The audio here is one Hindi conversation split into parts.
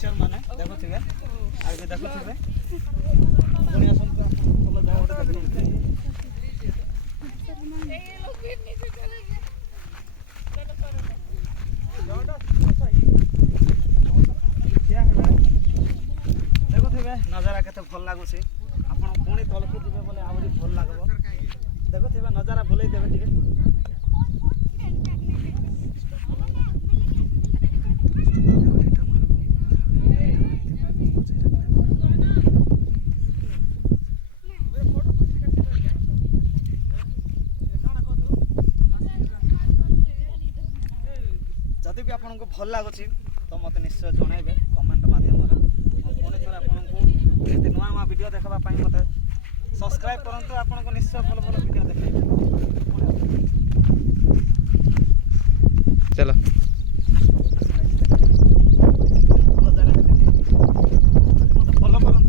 टीचर माने देखुथिबे आगे देखुथिबे पुणी आसंतु आपन भल जागा गोटे देखुथिबे ए लोग भी नीचे चले गए चलो करो जोंडा सही क्या है देखुथिबे नजारा केते भल लागुसी आपन पुणी तलकु दिबे बोले आउरी भल लागबो देखुथिबे नजारा बोलै देबे ठीक जदि भी आपको भल लगुच तो मत निश्चय जनइबे कमेंट माध्यम पुणी थोड़े आपको नुआ नुआ वीडियो देखापी मत सब्सक्राइब करूँ आपको निश्चय भल भल वीडियो देखेबे चलो भल जगह मत फॉलो करूँ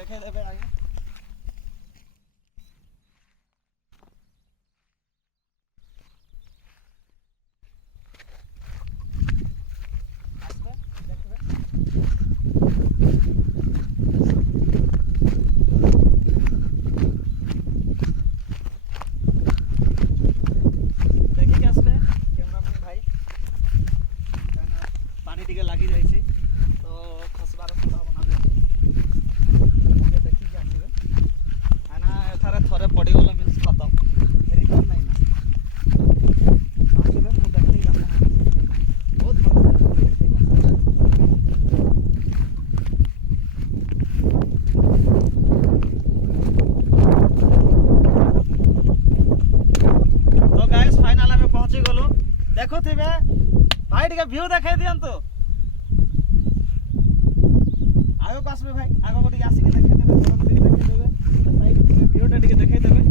देखे देवे आगे देखिए आसबे कैमरामैन भाई पानी टिके लगी जाइए तो खसबार संभावना भी थरे पड़गला मीन्स खत्म रिटर्न नहीं ना आसबे मु देखली बहुत तो गाइस फाइनल में पहुंची गलु देखो थिबे भाई टिके व्यू देखाई दियंतु आगो पास में भाई आगो को टिके आसी के देखाई देबे घर को टिके देखाई देबे साइड टिके व्यू टा टिके देखाई देबे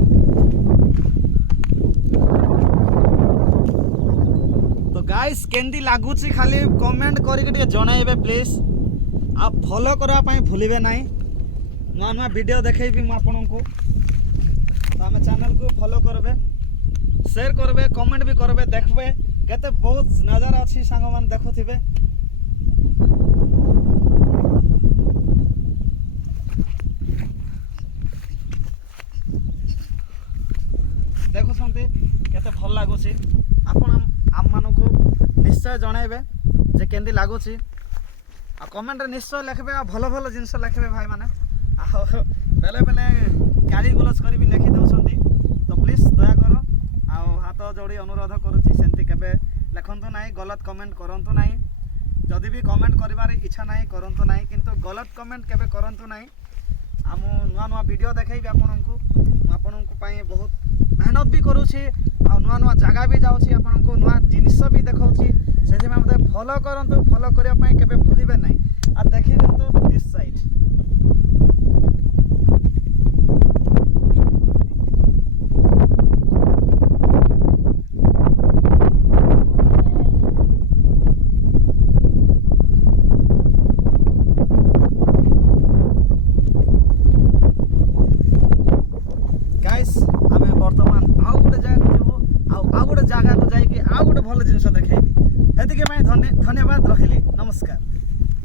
तो गाइस केंदी लागुची खाली कमेंट करके टिके जणाइबे प्लीज आप फॉलो करा पई भूलिबे नाही नुआ नुआ वीडियो देखेबी म आपनको तो हमें चैनल को फॉलो करबे शेयर करबे कमेंट भी करबे देखबे केते बहुत नजारा अच्छी सांग मान देखुथिबे देखुछंती केते भल लागुची आपण आम मानको निश्चय जणाइबे जे केंदी लागुची आ कमेंट रे निश्चय लिखबे आ भल भल जिंस लिखबे भाई माने आ बेले बेले गाली गलज करी भी लिखि दउछंती तो प्लीज दया करो आ हाथ जोड़ी अनुरोध करूची सेंती केबे लिखंतु नाही गलत कमेंट करंतु नाही जदि भी कमेंट करिवार इच्छा नाही करंतु नाही किंतु गलत कमेंट केबे करंतु नाही आम नुआ नुआ वीडियो देखाइबी आपनको पाई बहुत मेहनत भी करूची आ नुआ नुआ जगह भी जाउची आपनको नुआ जिनिस भी देखाउची सेथि में मते फॉलो करंतु फॉलो करिया पाई केबे भूलिबे नाही आ देखि दिंतु दिस साइड गाइस हमें वर्तमान आउ गोटे जगह को जीवु आउ गोटे जगह को जाइए आउ गोटे भल जिनस देखेबी हेतिके धन्यवाद रहिले नमस्कार।